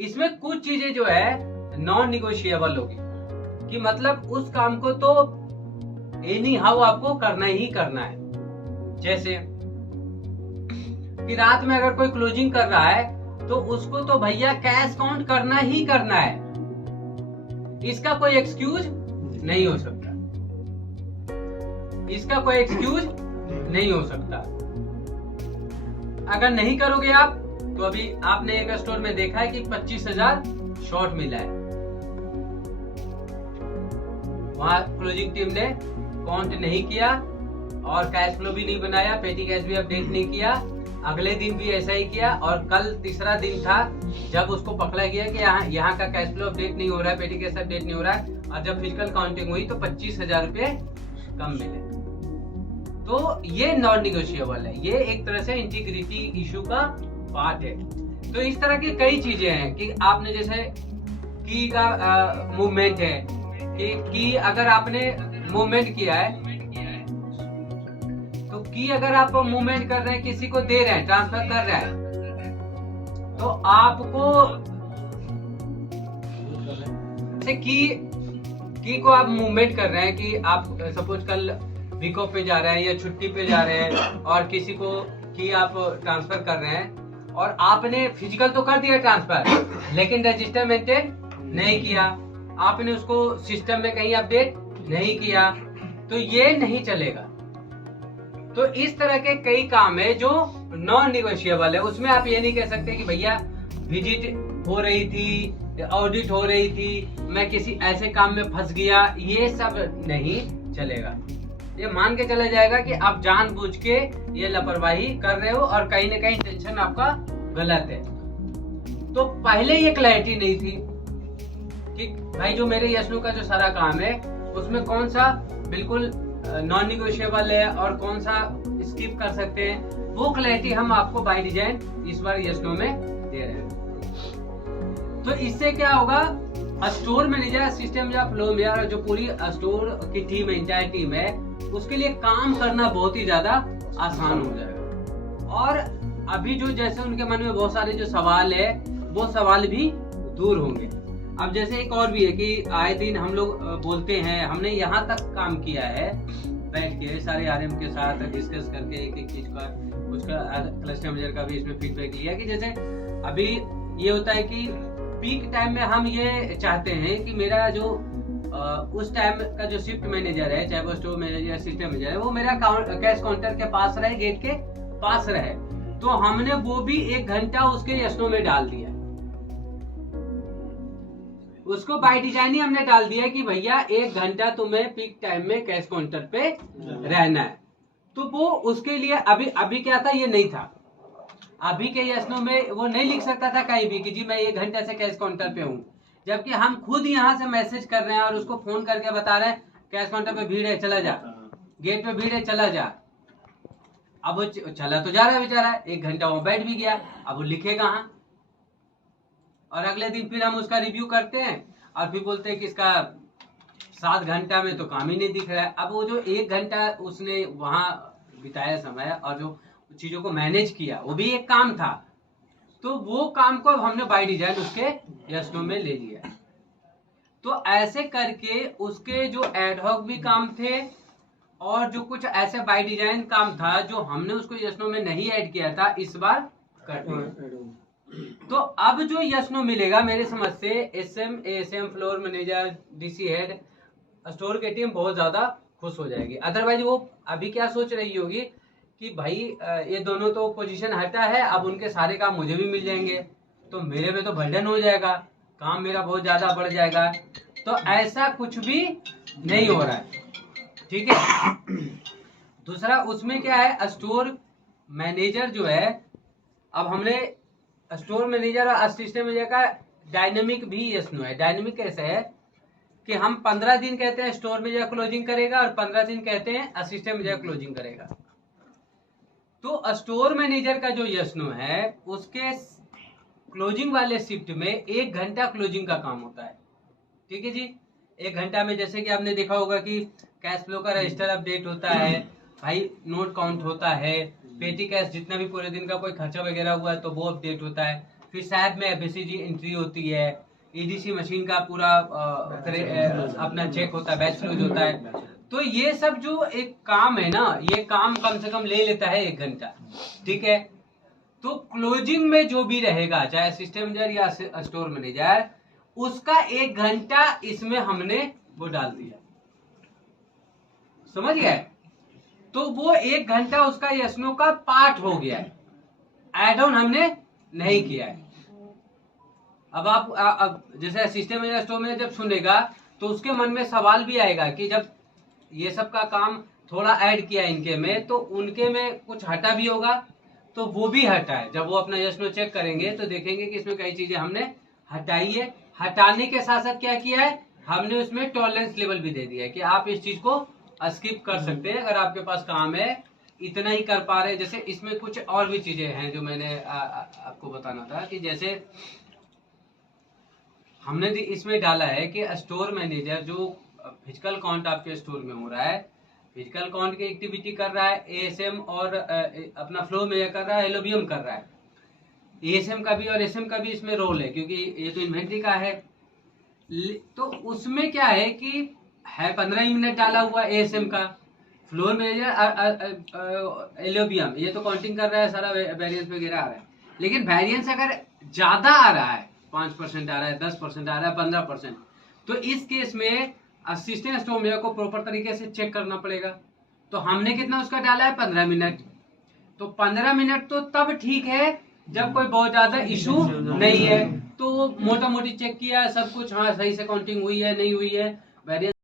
इसमें कुछ चीजें जो है नॉन निगोशिएबल होगी, कि मतलब उस काम को तो एनी हाउ आपको करना ही करना है। जैसे कि रात में अगर कोई क्लोजिंग कर रहा है तो उसको तो भैया कैश काउंट करना ही करना है, इसका कोई एक्सक्यूज नहीं हो सकता, इसका कोई एक्सक्यूज नहीं हो सकता। अगर नहीं करोगे आप तो अभी आपने एक स्टोर में देखा है कि 25,000 शॉर्ट मिला है, वहां क्लोजिंग टीम ने काउंट नहीं किया और कैश फ्लो भी नहीं बनाया, पेटी कैश भी अपडेट नहीं किया, अगले दिन भी ऐसा ही किया, और कल तीसरा दिन था जब उसको पकड़ा गया कि यहाँ का कैश फ्लो अपडेट नहीं हो रहा है, पेटी कैश अपडेट नहीं हो रहा है, और जब फिजिकल काउंटिंग हुई तो 25,000 रुपए कम मिले। तो ये नॉन निगोशिएबल है, ये एक तरह से इंटीग्रिटी इशू का पार्ट है। तो इस तरह की कई चीजें हैं कि आपने जैसे की का मूवमेंट है कि अगर आपने मूवमेंट किया है तो की अगर आप मूवमेंट कर रहे हैं, किसी को दे रहे हैं, ट्रांसफर कर रहे हैं, तो आपको जैसे की को आप मूवमेंट कर रहे हैं कि आप सपोज कल वीक ऑफ पे जा रहे हैं या छुट्टी पे जा रहे हैं और किसी को की आप ट्रांसफर कर रहे हैं और आपने फिजिकल तो कर दिया ट्रांसफर लेकिन रजिस्टर मेंटेन नहीं किया, आपने उसको सिस्टम में कहीं अपडेट नहीं किया, तो ये नहीं चलेगा। तो इस तरह के कई काम है जो नॉन निगोशिएबल है, उसमें आप ये नहीं कह सकते कि भैया विजिट हो रही थी, ऑडिट हो रही थी, मैं किसी ऐसे काम में फंस गया, ये सब नहीं चलेगा। ये मान के चला जाएगा कि आप जानबूझ के ये लापरवाही कर रहे हो और कहीं ना कहीं टेंशन आपका गलत है। तो पहले ये क्लैरिटी नहीं थी कि भाई जो मेरे यशनु का जो सारा काम है उसमें कौन सा बिल्कुल नॉन निगोशिएबल है और कौन सा स्किप कर सकते हैं, वो क्लैरिटी हम आपको बाय डिजाइन इस बार यशनु में दे रहे हैं। तो इससे क्या होगा, स्टोर मैनेजर सिस्टम या फ्लो में जो पूरी स्टोर की टीम है, इंटायर टीम है, उसके लिए काम करना बहुत ही ज्यादा आसान हो जाएगा। और अभी जो जैसे उनके मन में बहुत सारे जो सवाल है वो सवाल भी दूर होंगे। अब जैसे एक और भी है कि आए दिन हम लोग बोलते हैं, हमने यहाँ तक काम किया है बैठ के सारे आरएम के साथ डिस्कस करके एक एक चीज का, उसका क्लस्टर मैनेजर का भी इसमें फीडबैक लिया कि जैसे अभी ये होता है कि पीक टाइम में हम ये चाहते हैं कि मेरा जो उस टाइम का जो शिफ्ट मैनेजर है, चाहे वो स्टोर मैनेजर या सिस्टम मैनेजर है, वो मेरा कैश काउंटर के पास रहे, गेट के पास रहे। तो हमने वो भी 1 घंटा उसके यशनो में डाल दिया, उसको बाय डिजाइन ही हमने डाल दिया कि भैया 1 घंटा तुम्हें पीक टाइम में कैश काउंटर पे रहना है। तो वो उसके लिए अभी क्या था, ये नहीं था। अभी के यशनो में वो नहीं लिख सकता था कहीं भी कि जी मैं 1 घंटे से कैश काउंटर पे हूँ, जबकि हम खुद यहाँ से मैसेज कर रहे हैं और उसको फोन करके बता रहे हैं कैश काउंटर पे भीड़ है चला जा, गेट पे भीड़ है चला जा। अब वो चला तो जा रहा है बेचारा, 1 घंटा वो बैठ भी गया, अब वो लिखे कहाँ। और अगले दिन फिर हम उसका रिव्यू करते हैं और फिर बोलते हैं कि इसका 7 घंटा में तो काम ही नहीं दिख रहा है। अब वो जो 1 घंटा उसने वहां बिताया समय और जो चीजों को मैनेज किया वो भी एक काम था, तो वो काम को हमने बाय डिजाइन उसके यशनो में ले लिया। तो ऐसे करके उसके जो एडहॉक भी काम थे और जो कुछ ऐसे बाय डिजाइन काम था जो हमने उसको यशनो में नहीं ऐड किया था, इस बार कर दिया। तो अब जो यशनो मिलेगा मेरे समझ से SM, ASM, floor manager, DC head, store की टीम बहुत ज्यादा खुश हो जाएगी। अदरवाइज वो अभी क्या सोच रही होगी कि भाई ये दोनों तो पोजीशन हटा है, अब उनके सारे काम मुझे भी मिल जाएंगे तो मेरे पे तो बर्डन हो जाएगा, काम मेरा बहुत ज्यादा बढ़ जाएगा। तो ऐसा कुछ भी नहीं हो रहा है, ठीक है। दूसरा उसमें क्या है, स्टोर मैनेजर जो है, अब हमने स्टोर मैनेजर और असिस्टेंट मैनेजर का डायनेमिक भी यशनो है। डायनेमिक कैसे है कि हम 15 दिन कहते हैं स्टोर मैनेजर क्लोजिंग करेगा और 15 दिन कहते हैं असिस्टेंट मैनेजर क्लोजिंग करेगा। तो स्टोर मैनेजर का जो यशनो है उसके क्लोजिंग वाले शिफ्ट में 1 घंटा क्लोजिंग का काम होता है, ठीक है जी। 1 घंटा में जैसे कि आपने देखा होगा कि कैश फ्लो का रजिस्टर अपडेट होता है, भाई नोट काउंट होता है, पेटी कैश जितना भी पूरे दिन का कोई खर्चा वगैरह हुआ है तो वो अपडेट होता है, फिर सैब में एफएससीजी एंट्री होती है, ईडीसी मशीन का पूरा अपना चेक होता है, बैच फ्लोज होता है। तो ये सब जो एक काम है ना, ये काम कम से कम ले लेता है 1 घंटा, ठीक है। तो क्लोजिंग में जो भी रहेगा, चाहे सिस्टम मैनेजर या स्टोर मैनेजर, उसका 1 घंटा इसमें हमने वो डाल दिया, समझ गए। तो वो 1 घंटा उसका यशनो का पार्ट हो गया है, एड ऑन हमने नहीं किया है। अब आप जैसे सिस्टम मैनेजर स्टोर में जब सुनेगा तो उसके मन में सवाल भी आएगा कि जब ये सब का काम थोड़ा ऐड किया इनके में, तो उनके में कुछ हटा भी होगा, तो वो भी हटा है। जब वो अपना यशनो चेक करेंगे तो देखेंगे कि इसमें कई चीजें हमने हटाई है। हटाने के साथ साथ क्या किया है, हमने उसमें टॉलरेंस लेवल भी दे दिया है कि आप इस चीज को स्किप कर सकते हैं अगर आपके पास काम है, इतना ही कर पा रहे हैं। जैसे इसमें कुछ और भी चीजें हैं जो मैंने आपको बताना था, कि जैसे हमने इसमें डाला है कि स्टोर मैनेजर जो फिजिकल काउंट आपके स्टोर में हो रहा है, फिजिकल काउंट की एक्टिविटी कर रहा है, एएसएम और अपना फ्लो में कर रहा है, एलओबीएम कर रहा है। एएसएम का भी और एसएम का भी इसमें रोल है, क्योंकि ये तो इन्वेंट्री का है। तो उसमें क्या है कि है 15 मिनट डाला हुआ एएसएम का, फ्लोर मैनेजर एलओबीएम ये तो काउंटिंग कर रहा है, सारा वेरिएंस वगैरह आ रहा है। लेकिन वेरिएंस अगर ज्यादा आ रहा है, 5% आ रहा है, 10% आ रहा है, 15%, तो इस केस में असिस्टेंट स्टोर मैनेजर को प्रॉपर तरीके से चेक करना पड़ेगा। तो हमने कितना उसका डाला है, 15 मिनट। तो 15 मिनट तो तब ठीक है जब कोई बहुत ज्यादा इशू नहीं है, तो मोटा मोटी चेक किया सब कुछ, हाँ सही से काउंटिंग हुई है नहीं हुई है, वेरिएंस